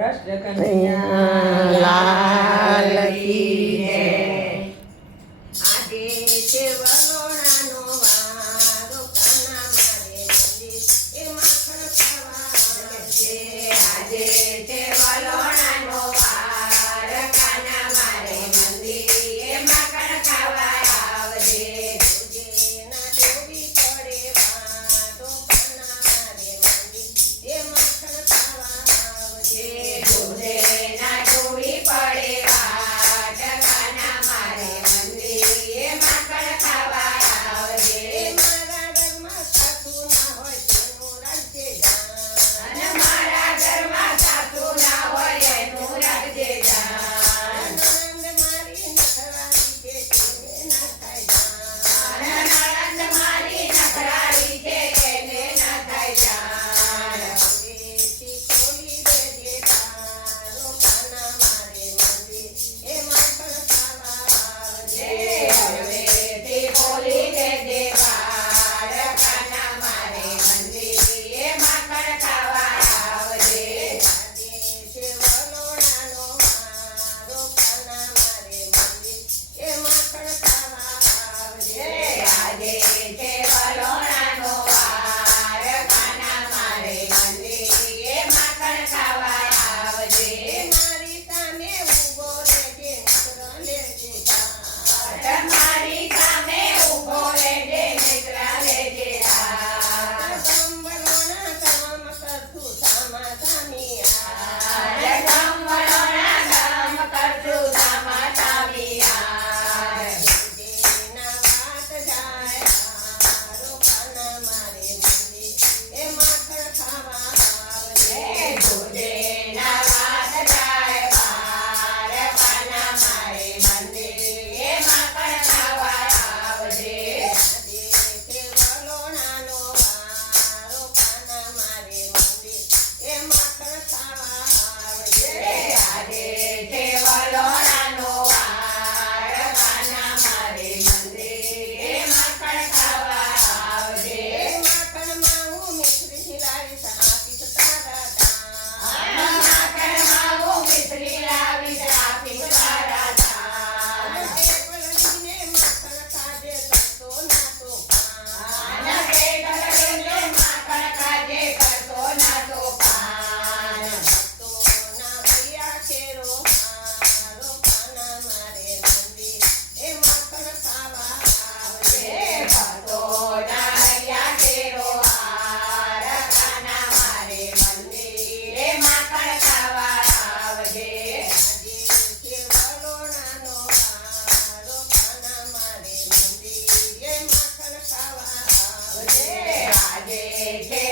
કૃષ્ણ કનૈયા લાલ કી જય. આજે છે વલોણાનો વારો કાના મારે મંદિર એ માખણ ખાવા આવજે. આજે છે વલોણાનો વાર, કાના મારે મંદિર એ માખણ ખાવા આવજે. ના ડોબી પડે વારો કાના મારે મંદિર એ માખણ ખાવા આવજે. દૂધે ના ડોવી પડે વાટ, કાના મારે મંદિર એ માખણ ખાવા આવજે. મારા ઘરમાં સાસુ ના હોય તેનું રાખજે ધ્યાન. અને મારા ઘરમાં સાસુ ના હોય એનું રાખજે ધ્યાન. નણંદ મારી નખરાળી છે તેને ના થાય જાણ. અને નણંદ મારી નખરાળી છે એને ના થાય જાણ. હવેથી ખોલી દેજે તારો કાના મારે મંદિર એ માખણ ખાવા આવજે. હવેથી બોલી દેજે બાળ, કાના મારે મંદિર એ માખણ ખાવા આવજે. આજે છે વલોણાનો વારો કાના મારે મંદિર એ માખણ ખાવા આવજે. આજે છે વલોણાનો વાર, કાના મારે મંદિર એ માખણ ખાવા આવજે. મારી સામે ઊભો રહેજે નખરો લેજે તાર. મારી સામે ઊભો રહેજે નેત્રા લેજે હાર. કંબલોના કામ કરતું સામા સામી હાર. ગમવલોના ગમ કરતું સામા સામી હાર. જેના વાત જાય હારો કાના મારે મંદિર એ માખણ ખાવા આવજે. દૂધેના વાત જાય બાર, કાના મારે મંદિર એ માખણ ખાવા આવજે. આજે છે વલોણાનો વારો કાના મારે મંદિર એ માખણ ખાવા આવજે. આજે છે વલોણાનો વાર, કાના મારે મંદિર એ માખણ ખાવા આવજે. માખણમાં હું મિશ્રી લાવીશ આપીશ તારા દાન. માખણમાં હું મિશ્રી લાવીશ આપીશ તારા દાન. પેપર લઈને માખણ ખાજે કરતો ના તો પાન. અને પેટ ભરીને માખણ ખાજે કરતો ના તો પાન. તો ના ભૈયા કેરો હારો કાના મારે મંદિર એ માખણ ખાવા આવજે. ભક્તોના હૈયા કેરો હાર, કાના મારે મંદિર એ માખણ ખાવા આવજે. આજે છે વલોણાનો વારો કાના મારે મંદિર એ માખણ ખાવા આવજે. આજે છે